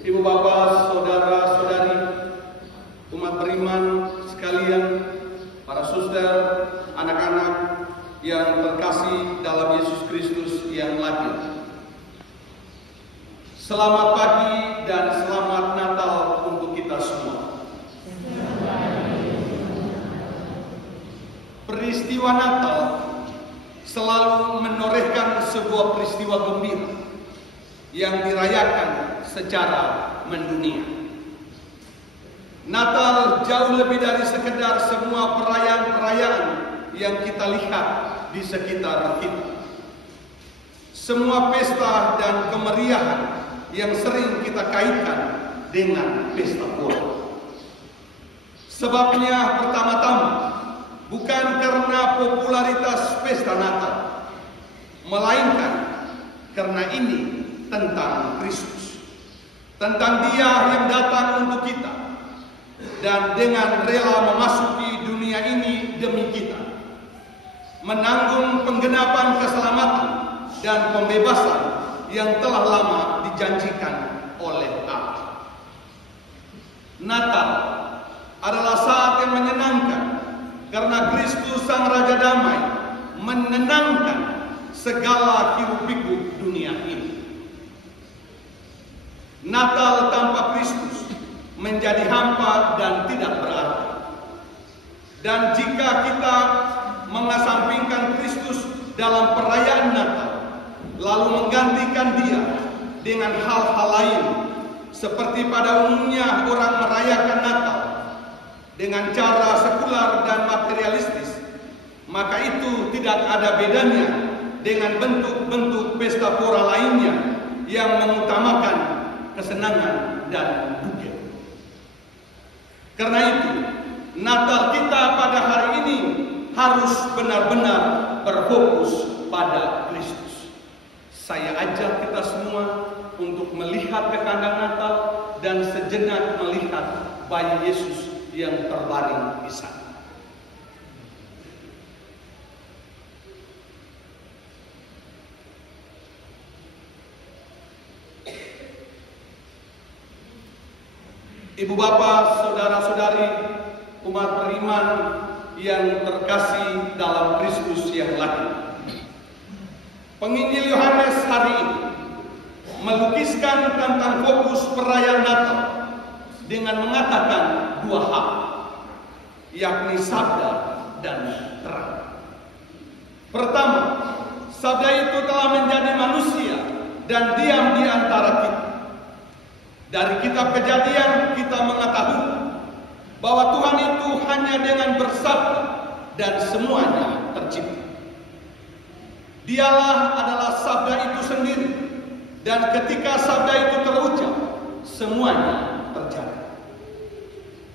Ibu bapak, saudara-saudari, umat beriman sekalian, para suster, anak-anak yang terkasih dalam Yesus Kristus yang lahir. Selamat pagi dan selamat Natal untuk kita semua. Peristiwa Natal selalu menorehkan sebuah peristiwa gembira yang dirayakan secara mendunia. Natal jauh lebih dari sekedar semua perayaan-perayaan yang kita lihat di sekitar kita. Semua pesta dan kemeriahan yang sering kita kaitkan dengan pesta pora. Sebabnya pertama-tama bukan karena popularitas pesta Natal, melainkan karena ini tentang Kristus, tentang Dia yang datang untuk kita dan dengan rela memasuki dunia ini demi kita, menanggung penggenapan keselamatan dan pembebasan yang telah lama dijanjikan oleh Allah. Natal adalah saat yang menyenangkan karena Kristus Sang Raja Damai menenangkan segala hiruk-pikuk dunia ini. Natal tanpa Kristus menjadi hampa dan tidak berarti. Dan jika kita mengesampingkan Kristus dalam perayaan Natal, lalu menggantikan Dia dengan hal-hal lain, seperti pada umumnya orang merayakan Natal dengan cara sekular dan materialistis, maka itu tidak ada bedanya dengan bentuk-bentuk pesta pora lainnya yang mengutamakan kesenangan dan duka. Karena itu, Natal kita pada hari ini harus benar-benar berfokus pada Kristus. Saya ajak kita semua untuk melihat ke kandang Natal dan sejenak melihat bayi Yesus yang terbaring di sana. Ibu bapak, saudara-saudari, umat beriman yang terkasih dalam Kristus yang lahir. Penginjil Yohanes hari ini melukiskan tentang fokus perayaan Natal dengan mengatakan dua hal, yakni sabda dan terang. Pertama, sabda itu telah menjadi manusia dan diam di antara kita. Dari kitab Kejadian kita mengetahui bahwa Tuhan itu hanya dengan bersabda dan semuanya tercipta. Dialah adalah sabda itu sendiri, dan ketika sabda itu terucap, semuanya terjadi.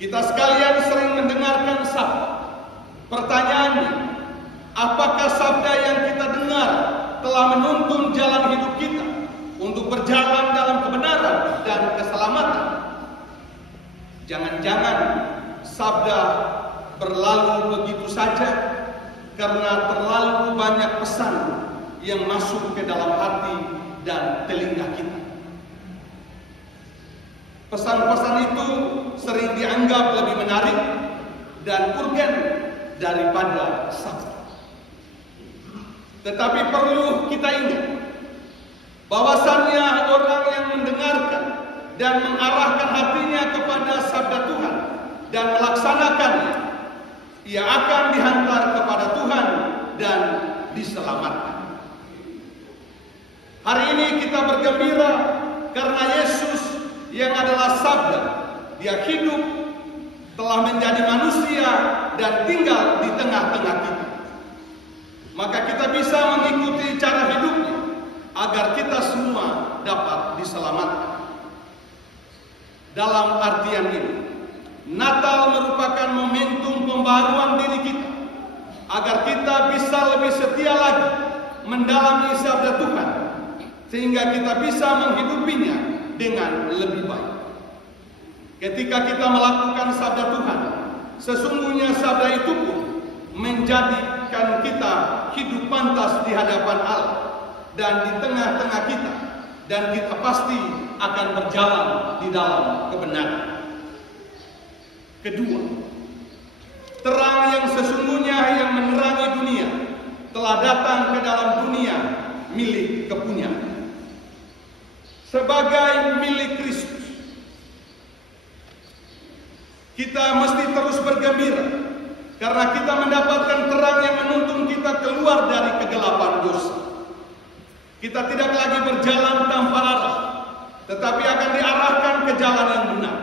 Kita sekalian sering mendengarkan sabda. Pertanyaannya, apakah sabda yang kita dengar telah menuntun jalan hidup kita untuk berjalan dalam kebenaran dan keselamatan? Jangan-jangan sabda berlalu begitu saja karena terlalu banyak pesan yang masuk ke dalam hati dan telinga kita. Pesan-pesan itu sering dianggap lebih menarik dan urgen daripada sabda. Tetapi perlu kita ingat bahwasannya orang yang mendengarkan dan mengarahkan hatinya kepada sabda Tuhan dan melaksanakannya, ia akan dihantar kepada Tuhan dan diselamatkan. Hari ini kita bergembira karena Yesus yang adalah sabda, Dia hidup, telah menjadi manusia dan tinggal di tengah-tengah kita. Maka kita bisa mengikuti cara hidupnya agar kita semua dapat diselamatkan. Dalam artian ini, Natal merupakan momentum pembaruan diri kita agar kita bisa lebih setia lagi mendalami sabda Tuhan, sehingga kita bisa menghidupinya dengan lebih baik. Ketika kita melakukan sabda Tuhan, sesungguhnya sabda itu pun menjadikan kita hidup pantas di hadapan Allah dan di tengah-tengah kita, dan kita pasti akan berjalan di dalam kebenaran. Kedua, terang yang sesungguhnya yang menerangi dunia telah datang ke dalam dunia milik kepunyaan. Sebagai milik Kristus, kita mesti terus bergembira karena kita mendapatkan terang yang menuntun kita keluar dari kegelapan dosa. Kita tidak lagi berjalan tanpa arah, tetapi akan diarahkan ke jalan yang benar.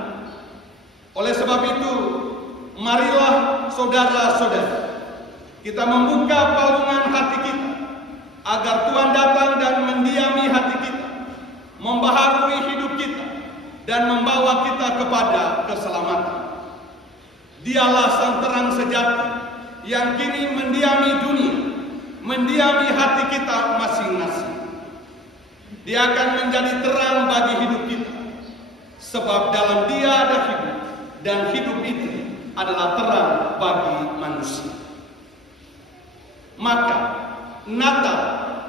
Oleh sebab itu, marilah saudara-saudara, kita membuka palungan hati kita, agar Tuhan datang dan mendiami hati kita, membaharui hidup kita, dan membawa kita kepada keselamatan. Dialah sang terang sejati yang kini mendiami dunia, mendiami hati kita masing-masing. Dia akan menjadi terang bagi hidup kita, sebab dalam Dia ada hidup, dan hidup itu adalah terang bagi manusia. Maka Natal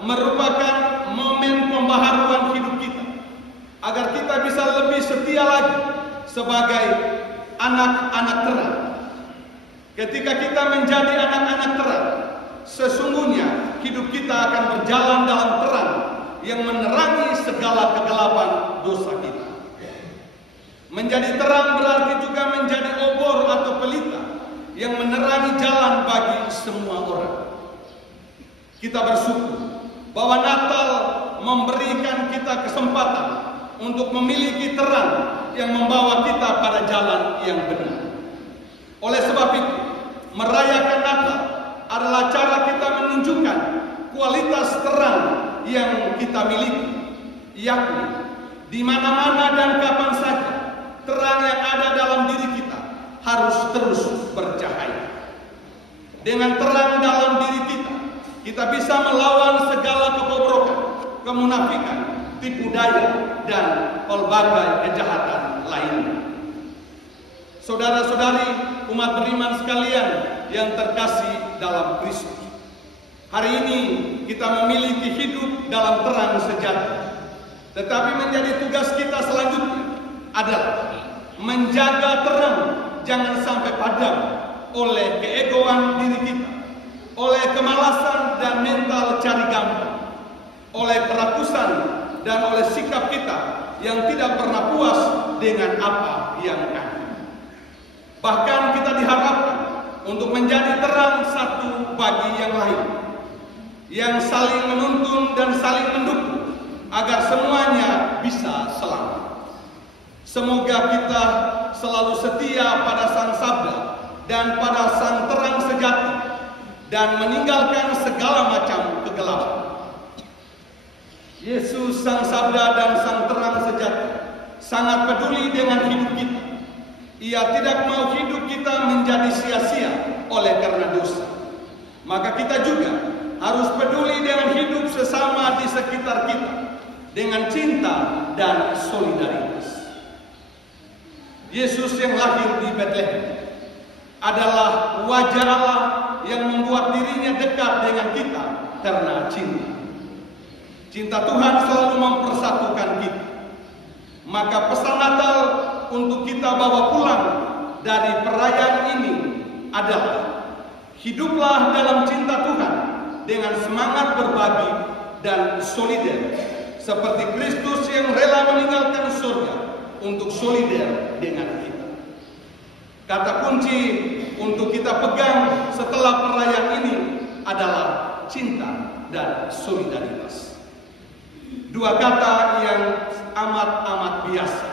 merupakan momen pembaharuan hidup kita, agar kita bisa lebih setia lagi sebagai anak-anak terang. Ketika kita menjadi anak-anak terang, sesungguhnya hidup kita akan berjalan dalam terang yang menerangi segala kegelapan dosa kita. Menjadi terang berarti juga menjadi obor atau pelita yang menerangi jalan bagi semua orang. Kita bersyukur bahwa Natal memberikan kita kesempatan untuk memiliki terang yang membawa kita pada jalan yang benar. Oleh sebab itu, merayakan Natal adalah cara kita menunjukkan kualitas terang yang kita miliki, yakni di mana-mana dan kapan saja terang yang ada dalam diri kita harus terus bercahaya. Dengan terang dalam diri kita bisa melawan segala kebobrokan, kemunafikan, tipu daya, dan pelbagai kejahatan lainnya. Saudara-saudari umat beriman sekalian yang terkasih dalam Kristus, hari ini kita memiliki hidup dalam terang sejati. Tetapi menjadi tugas kita selanjutnya adalah menjaga terang jangan sampai padam oleh keegoan diri kita, oleh kemalasan dan mental cari gampang, oleh kerakusan dan oleh sikap kita yang tidak pernah puas dengan apa yang ada. Bahkan kita diharapkan untuk menjadi terang satu bagi yang lain, yang saling menuntun dan saling mendukung agar semuanya bisa selamat. Semoga kita selalu setia pada Sang Sabda dan pada Sang Terang sejati, dan meninggalkan segala macam kegelapan. Yesus Sang Sabda dan Sang Terang sejati sangat peduli dengan hidup kita. Ia tidak mau hidup kita menjadi sia-sia oleh karena dosa. Maka kita juga harus peduli dengan hidup sesama di sekitar kita dengan cinta dan solidaritas. Yesus yang lahir di Bethlehem adalah wajah Allah yang membuat dirinya dekat dengan kita karena cinta. Cinta Tuhan selalu mempersatukan kita. Maka pesan Natal untuk kita bawa pulang dari perayaan ini adalah hiduplah dalam cinta Tuhan dengan semangat berbagi dan solider, seperti Kristus yang rela meninggalkan surga untuk solider dengan kita. Kata kunci untuk kita pegang setelah perayaan ini adalah cinta dan solidaritas. Dua kata yang amat-amat biasa,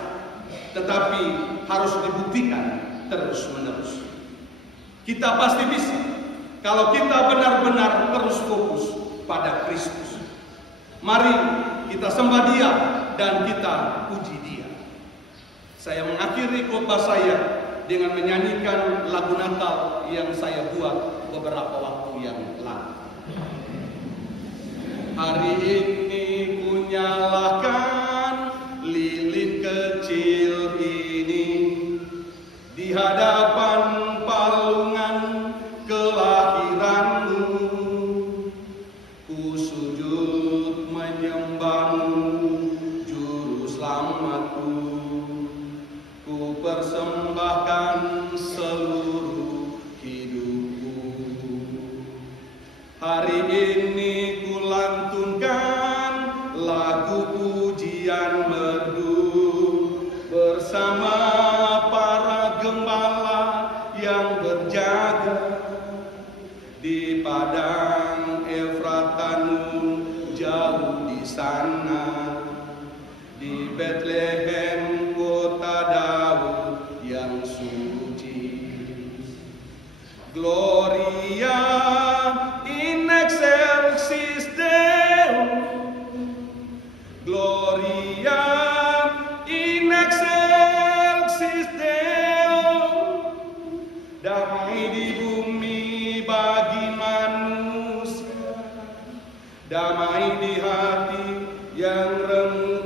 tetapi harus dibuktikan terus-menerus. Kita pasti bisa kalau kita benar-benar terus fokus pada Kristus. Mari kita sembah Dia dan kita puji Dia. Saya mengakhiri khotbah saya dengan menyanyikan lagu Natal yang saya buat beberapa waktu yang lalu. Hari ini ku nyalakan lilin kecil ini di hadapan palungan kelahiranmu. Ku sujud menyembahmu Kian merdu bersama para gembala yang berjaga di padang Efratanum jauh di sana, di Bethlehem kota Daud yang suci. Gloria in excelsis Deo, Gloria in excelsis Deo. Damai di bumi bagi manusia, damai di hati yang remuk